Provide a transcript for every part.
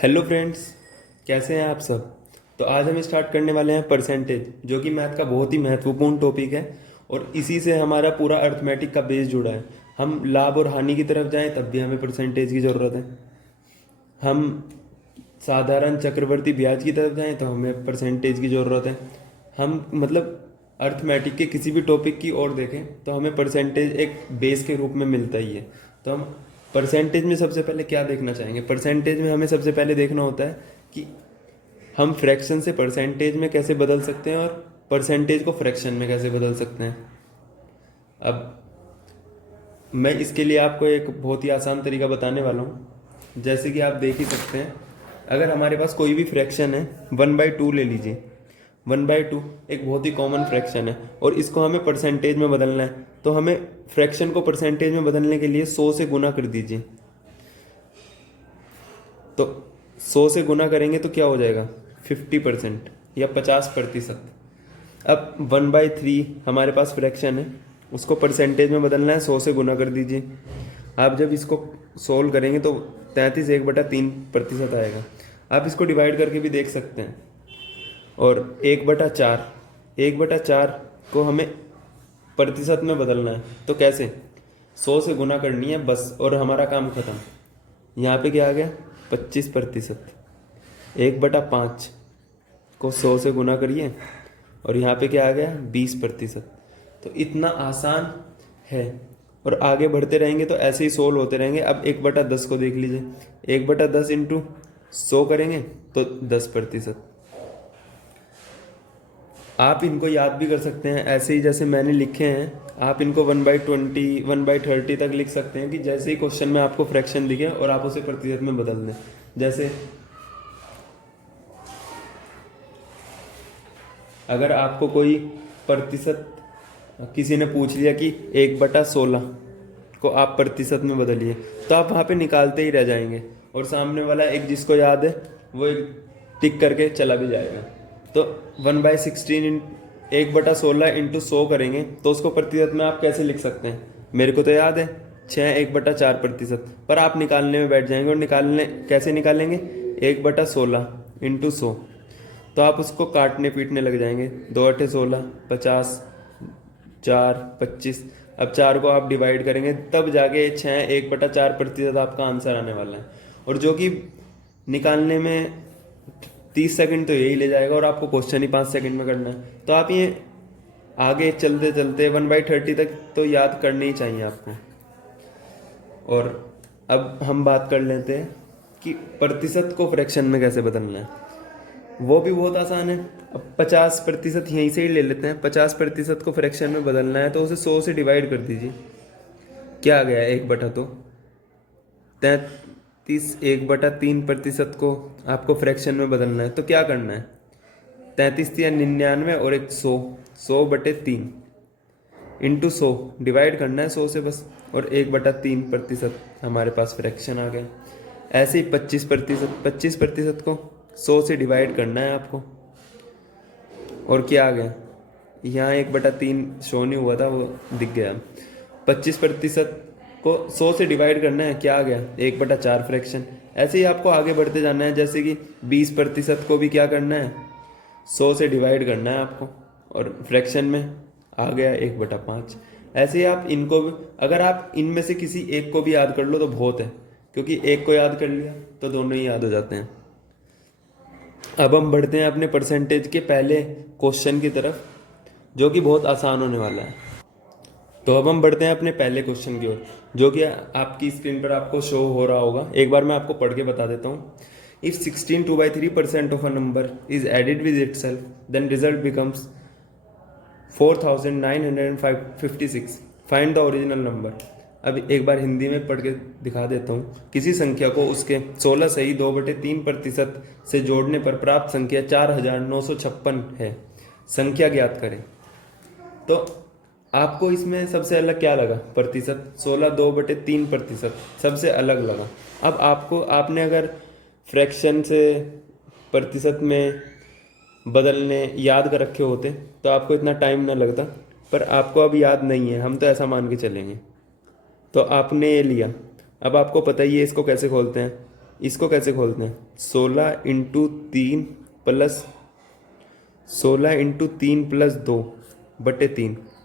Hello friends, कैसे हैं आप सब। तो आज हम स्टार्ट करने वाले हैं परसेंटेज, जो कि मैथ का बहुत ही महत्वपूर्ण टॉपिक है और इसी से हमारा पूरा अर्थमेटिक का बेस जुड़ा है। हम लाभ और हानि की तरफ जाएं तब भी हमें परसेंटेज की ज़रूरत है। हम साधारण चक्रवर्ती ब्याज की तरफ जाएं तो हमें परसेंटेज की ज़रूरत है। हम मतलब अर्थमेटिक के किसी भी टॉपिक की ओर देखें तो हमें परसेंटेज एक बेस के रूप में मिलता ही है। तो हम परसेंटेज में सबसे पहले क्या देखना चाहेंगे। परसेंटेज में हमें सबसे पहले देखना होता है कि हम फ्रैक्शन से परसेंटेज में कैसे बदल सकते हैं और परसेंटेज को फ्रैक्शन में कैसे बदल सकते हैं। अब मैं इसके लिए आपको एक बहुत ही आसान तरीका बताने वाला हूँ। जैसे कि आप देख ही सकते हैं, अगर हमारे पास कोई भी फ्रैक्शन है, 1/2 ले लीजिए। 1/2 एक बहुत ही कॉमन फ्रैक्शन है और इसको हमें परसेंटेज में बदलना है। तो हमें फ्रैक्शन को परसेंटेज में बदलने के लिए 100 से गुना कर दीजिए। तो 100 से गुना करेंगे तो क्या हो जाएगा, 50% या 50%। अब 1/3 हमारे पास फ्रैक्शन है, उसको परसेंटेज में बदलना है, 100 से गुना कर दीजिए। आप जब इसको सोल्व करेंगे तो 33 1/3% आएगा। आप इसको डिवाइड करके भी देख सकते हैं। और 1/4 को हमें प्रतिशत में बदलना है। तो कैसे, 100 से गुना करनी है बस और हमारा काम खत्म। यहाँ पे क्या आ गया, 25%। 1/5 को 100 से गुना करिए और यहाँ पे क्या आ गया, 20%। तो इतना आसान है और आगे बढ़ते रहेंगे तो ऐसे ही सोल्व होते रहेंगे। अब 1/10 को देख लीजिए, 1/10 इंटू 100 करेंगे तो 10%। आप इनको याद भी कर सकते हैं ऐसे ही जैसे मैंने लिखे हैं। आप इनको 1/20 1/30 तक लिख सकते हैं कि जैसे ही क्वेश्चन में आपको फ्रैक्शन दिखे और आप उसे प्रतिशत में बदल दें। जैसे अगर आपको कोई प्रतिशत, किसी ने पूछ लिया कि 1/16 को आप प्रतिशत में बदलिए, तो आप वहाँ पे निकालते ही रह जाएंगे और सामने वाला एक जिसको याद है वो एक टिक करके चला भी जाएगा। तो 1/16 1/16 इंटू 100 करेंगे तो उसको प्रतिशत में आप कैसे लिख सकते हैं। मेरे को तो याद है 6 1/4%, पर आप निकालने में बैठ जाएंगे और निकालने कैसे निकालेंगे, 1/16 इंटू 100। तो आप उसको काटने पीटने लग जाएंगे। 2 × 8 = 16, 50, 4 25। अब 4 को आप डिवाइड करेंगे तब जाके 6 1/4% आपका आंसर आने वाला है। और जो कि निकालने में 30 सेकंड तो यही ले जाएगा और आपको क्वेश्चन ही 5 सेकंड में करना है। तो आप ये आगे चलते चलते 1/30 तक तो याद करने ही चाहिए आपको। और अब हम बात कर लेते हैं कि प्रतिशत को फ्रैक्शन में कैसे बदलना है। वो भी बहुत आसान है। अब 50% यहीं से ही ले लेते हैं। 50% को फ्रैक्शन में बदलना है तो उसे 100 से डिवाइड कर दीजिए। क्या आ गया, 1/2। 33 1/3% को आपको फ्रैक्शन में बदलना है तो क्या करना है, 33 या 99 और एक 100, 100/3 इंटू 100 डिवाइड करना है 100 से बस, और 1/3% हमारे पास फ्रैक्शन आ गया। ऐसे ही 25% को 100 से डिवाइड करना है आपको, और क्या आ गया, यहाँ 1/3 शो नहीं हुआ था वो दिख गया। 25% को 100 से डिवाइड करना है, क्या आ गया, 1/4 फ्रैक्शन। ऐसे ही आपको आगे बढ़ते जाना है। जैसे कि 20% को भी क्या करना है, 100 से डिवाइड करना है आपको, और फ्रैक्शन में आ गया 1/5। ऐसे ही आप इनको भी, अगर आप इनमें से किसी एक को भी याद कर लो तो बहुत है, क्योंकि एक को याद कर लिया तो दोनों ही याद हो जाते हैं। अब हम बढ़ते हैं अपने परसेंटेज के पहले क्वेश्चन की तरफ, जो कि बहुत आसान होने वाला है। तो अब हम बढ़ते हैं अपने पहले क्वेश्चन की ओर, जो कि आपकी स्क्रीन पर आपको शो हो रहा होगा। एक बार मैं आपको पढ़ के बता देता हूँ। If 16 2/3% of a number is added with itself, then result becomes 4956। Find the original number. अब एक बार हिंदी में पढ़ के दिखा देता हूँ। किसी संख्या को उसके 16 सही 2/3% से जोड़ने पर प्राप्त संख्या 4956 है। संख्या ज्ञात करें। तो आपको इसमें सबसे अलग क्या लगा, प्रतिशत। 16 2/3% सबसे अलग लगा। अब आपने अगर फ्रैक्शन से प्रतिशत में बदलने याद कर रखे होते तो आपको इतना टाइम ना लगता, पर आपको अब याद नहीं है, हम तो ऐसा मान के चलेंगे। तो आपने ये लिया, अब आपको पता ही है इसको कैसे खोलते हैं। इसको कैसे खोलते हैं, 16 इंटू 3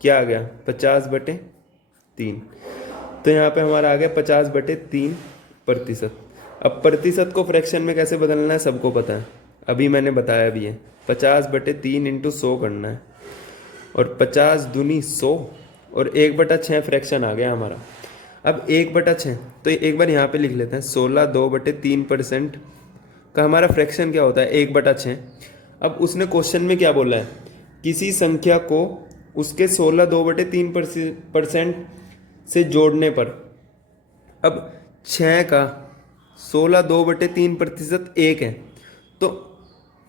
क्या आ गया, 50/3। तो यहाँ पे हमारा आ गया 50/3%। अब प्रतिशत को फ्रैक्शन में कैसे बदलना है सबको पता है, अभी मैंने बताया भी है। 50/3 इंटू 100 करना है, और 50 दूनी 100, और 1/6 फ्रैक्शन आ गया हमारा। अब 1/6 तो एक बार यहाँ पे लिख लेते हैं, 16 2/3% का हमारा फ्रैक्शन क्या होता है, 1/6। अब उसने क्वेश्चन में क्या बोला है, किसी संख्या को उसके 16 2/3% से जोड़ने पर। अब 6 का 16 2/3% 1 है, तो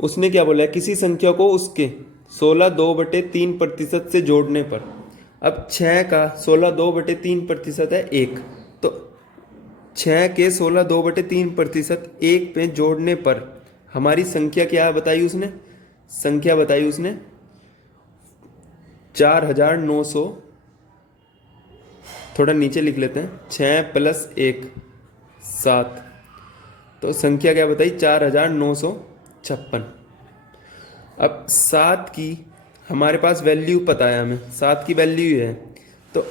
उसने क्या बोला है, किसी संख्या को उसके 16 2/3% से जोड़ने पर। अब 6 का 16 2/3% है 1, तो 6 के 16 2/3% 1 पे जोड़ने पर हमारी संख्या क्या बताई उसने, संख्या बताई उसने 4900। थोड़ा नीचे लिख लेते हैं, 6 + 1 7, तो संख्या क्या बताई 4956। अब 7 की हमारे पास वैल्यू पता है हमें, 7 की वैल्यू है, तो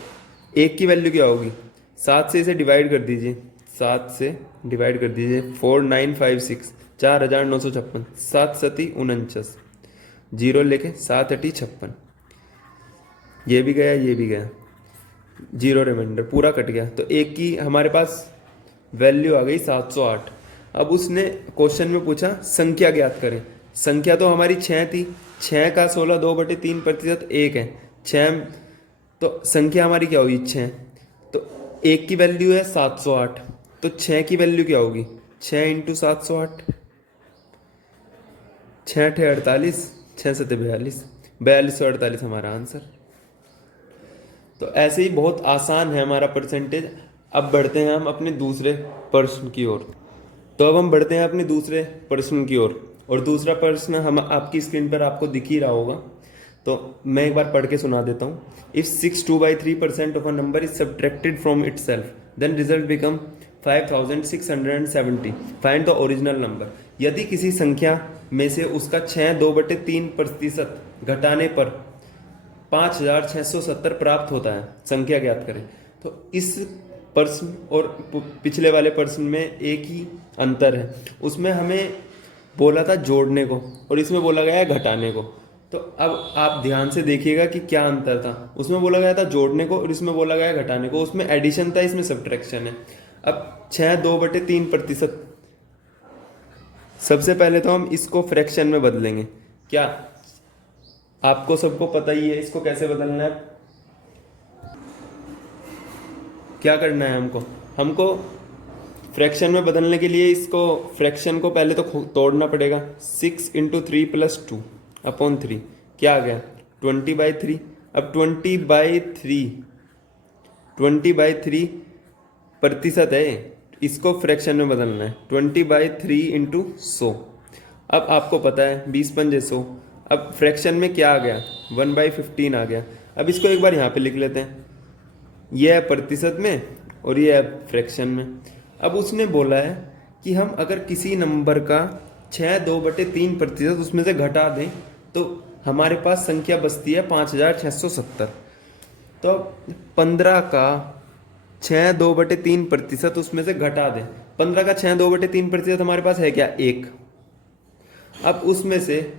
1 की वैल्यू क्या होगी, 7 से इसे डिवाइड कर दीजिए, 7 से डिवाइड कर दीजिए, 4956 4956, 7 सती 49, जीरो लेके 7 अटी 56, ये भी गया ये भी गया, जीरो रिमाइंडर पूरा कट गया। तो 1 की हमारे पास वैल्यू आ गई 708। अब उसने क्वेश्चन में पूछा संख्या ज्ञात करें, संख्या तो हमारी 6 थी, 6 का 16 2/3% 1 है, 6, तो संख्या हमारी क्या हुई 6, तो 1 की वैल्यू है 708, तो 6 की वैल्यू क्या होगी, 6 इंटू 708, 6 × 48, 6 × 42, 4248 हमारा आंसर। तो ऐसे ही बहुत आसान है हमारा परसेंटेज। अब बढ़ते हैं हम अपने दूसरे प्रश्न की ओर। तो अब हम बढ़ते हैं अपने दूसरे प्रश्न की ओर, और दूसरा प्रश्न हम आपकी स्क्रीन पर आपको दिख ही रहा होगा, तो मैं एक बार पढ़ के सुना देता हूँ। If 62/3% of a number is subtracted from itself then result become 5670। Find the original number. यदि किसी संख्या में से उसका 2/3% घटाने पर 5670 प्राप्त होता है, संख्या ज्ञात करें। तो इस प्रश्न और पिछले वाले प्रश्न में एक ही अंतर है, उसमें हमें बोला था जोड़ने को और इसमें बोला गया है घटाने को। तो अब आप ध्यान से देखिएगा कि क्या अंतर था, उसमें बोला गया था जोड़ने को और इसमें बोला गया है घटाने को। उसमें एडिशन था, इसमें सब्ट्रैक्शन है। अब 6 2/3%, सबसे पहले तो हम इसको फ्रैक्शन में बदलेंगे। क्या आपको सबको पता ही है इसको कैसे बदलना है, क्या करना है हमको फ्रैक्शन में बदलने के लिए इसको फ्रैक्शन को पहले तो तोड़ना पड़ेगा। 6 × 3 + 2/3 क्या आ गया 20/3। अब 20/3 प्रतिशत है, इसको फ्रैक्शन में बदलना है 20/3 × 100। अब आपको पता है 20 पंजे 100। अब फ्रैक्शन में क्या आ गया 1/15 आ गया। अब इसको एक बार यहाँ पे लिख लेते हैं, यह है प्रतिशत में और यह है फ्रैक्शन में। अब उसने बोला है कि हम अगर किसी नंबर का 6 2/3% उसमें से घटा दें तो हमारे पास संख्या बचती है 5670। तो 15 का 6 2/3% उसमें से घटा दें, 15 का 6 2/3% हमारे पास है क्या 1। अब उसमें से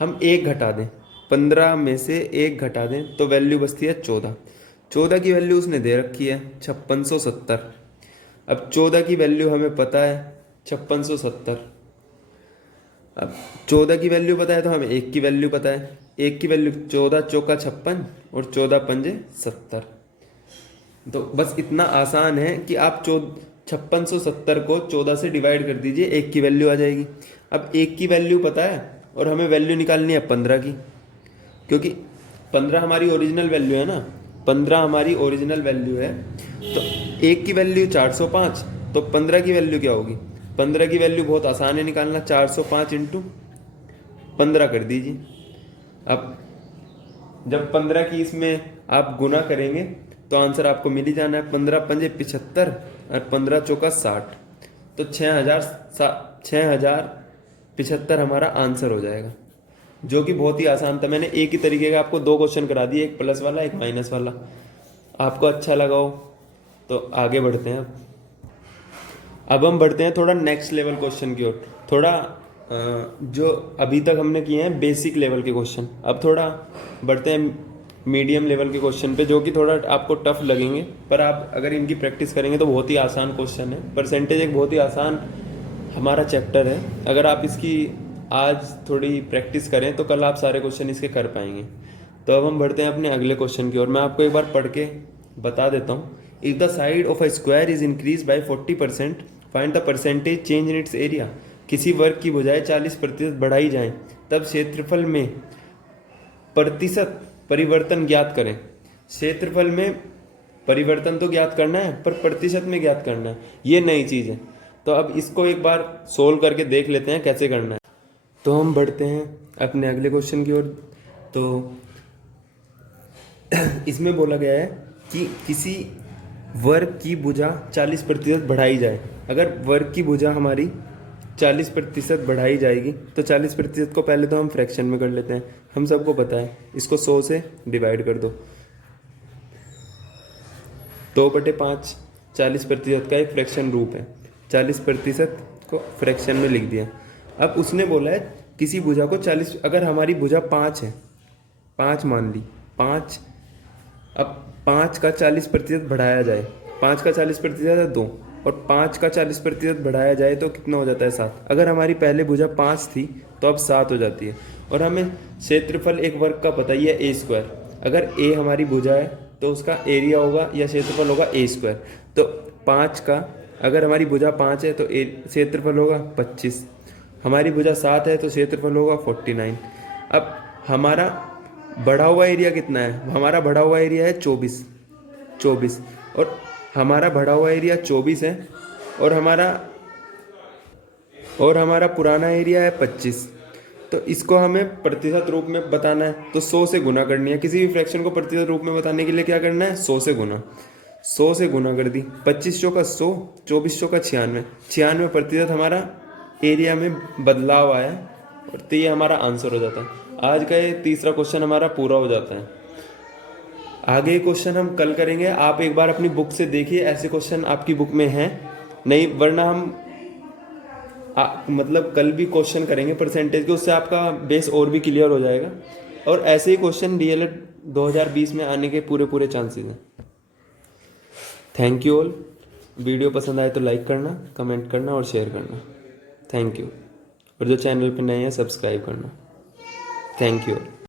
हम 1 घटा दें, 15 में से 1 घटा दें तो वैल्यू बचती है 14। 14 की वैल्यू उसने दे रखी है 5670। अब 14 की वैल्यू हमें पता है 5670। अब 14 की वैल्यू पता है तो हमें 1 की वैल्यू पता है। 1 की वैल्यू 14 चौका 56 और 14 पंजे 70। तो बस इतना आसान है कि आप 5670 को 14 से डिवाइड कर दीजिए, 1 की वैल्यू आ जाएगी। अब 1 की वैल्यू पता है और हमें वैल्यू निकालनी है 15 की, क्योंकि 15 हमारी ओरिजिनल वैल्यू है ना, 15 हमारी ओरिजिनल वैल्यू है। तो 1 की वैल्यू 405, तो 15 की वैल्यू क्या होगी, 15 की वैल्यू बहुत आसान है निकालना, 405 × 15 कर दीजिए। अब जब 15 की इसमें आप गुना करेंगे तो आंसर आपको मिल ही जाना है। 15 पंजे 75 और 15 चौका 60, तो 6075 हमारा आंसर हो जाएगा, जो कि बहुत ही आसान था। मैंने एक ही तरीके का आपको दो क्वेश्चन करा दिए, एक प्लस वाला एक माइनस वाला। आपको अच्छा लगा हो तो आगे बढ़ते हैं। अब हम बढ़ते हैं थोड़ा नेक्स्ट लेवल क्वेश्चन की ओर। थोड़ा जो अभी तक हमने किए हैं बेसिक लेवल के क्वेश्चन, अब थोड़ा बढ़ते हैं मीडियम लेवल के क्वेश्चन पे, जो कि थोड़ा आपको टफ लगेंगे, पर आप अगर इनकी प्रैक्टिस करेंगे तो बहुत ही आसान क्वेश्चन है। परसेंटेज एक बहुत ही आसान हमारा चैप्टर है। अगर आप इसकी आज थोड़ी प्रैक्टिस करें तो कल आप सारे क्वेश्चन इसके कर पाएंगे। तो अब हम बढ़ते हैं अपने अगले क्वेश्चन की ओर। मैं आपको एक बार पढ़ के बता देता हूँ। If the side of a square is increase by 40%, find the percentage change in its area. किसी वर्ग की भुजाएं 40% बढ़ाई जाएं, तब क्षेत्रफल में प्रतिशत परिवर्तन ज्ञात करें। क्षेत्रफल में परिवर्तन तो ज्ञात करना है, पर प्रतिशत में ज्ञात करना है, ये नई चीज है। तो अब इसको एक बार सोल्व करके देख लेते हैं कैसे करना है। तो हम बढ़ते हैं अपने अगले क्वेश्चन की ओर। तो इसमें बोला गया है कि किसी वर्ग की भुजा 40% बढ़ाई जाए। अगर वर्ग की भुजा हमारी 40% बढ़ाई जाएगी तो 40% को पहले तो हम फ्रैक्शन में कर लेते हैं। हम सबको पता है, इसको 100 से डिवाइड कर दो। 2/5 40% का एक फ्रैक्शन रूप है। 40% को फ्रैक्शन में लिख दिया। अब उसने बोला है किसी भुजा को 40, अगर हमारी भुजा 5 है, 5 मान ली, 5, अब 5 का 40% बढ़ाया जाए, 5 का 40% है 2, और 5 का 40% बढ़ाया जाए तो कितना हो जाता है 7। अगर हमारी पहले भुजा 5 थी तो अब 7 हो जाती है। और हमें क्षेत्रफल एक वर्ग का पता ही है a²। अगर a हमारी भुजा है तो उसका एरिया होगा या क्षेत्रफल होगा a²। तो 5 का, अगर हमारी भुजा 5 है तो क्षेत्रफल होगा 25। हमारी भुजा 7 है तो क्षेत्रफल होगा 49। अब हमारा बढ़ा हुआ एरिया कितना है? हमारा बढ़ा हुआ एरिया है 24, और हमारा बढ़ा हुआ एरिया 24 है, और हमारा पुराना एरिया है 25। तो इसको हमें प्रतिशत रूप में बताना है तो 100 से गुना करनी है। किसी भी फ्रैक्शन को प्रतिशत रूप में बताने के लिए क्या करना है? 100 से गुना। 100 से गुना कर दी। 25 का 100, 24 का 96, 96% हमारा एरिया में बदलाव आया, और तो ये हमारा आंसर हो जाता है। आज का ये तीसरा क्वेश्चन हमारा पूरा हो जाता है। आगे क्वेश्चन हम कल करेंगे। आप एक बार अपनी बुक से देखिए, ऐसे क्वेश्चन आपकी बुक में हैं नहीं, वरना हम मतलब कल भी क्वेश्चन करेंगे परसेंटेज के, उससे आपका बेस और भी क्लियर हो जाएगा। और ऐसे ही क्वेश्चन डीएलएड 2020 में आने के पूरे चांसेस हैं। Thank you all. वीडियो पसंद आए तो लाइक करना, कमेंट करना और शेयर करना। Thank you. और जो चैनल पे नए हैं सब्सक्राइब करना। Thank you.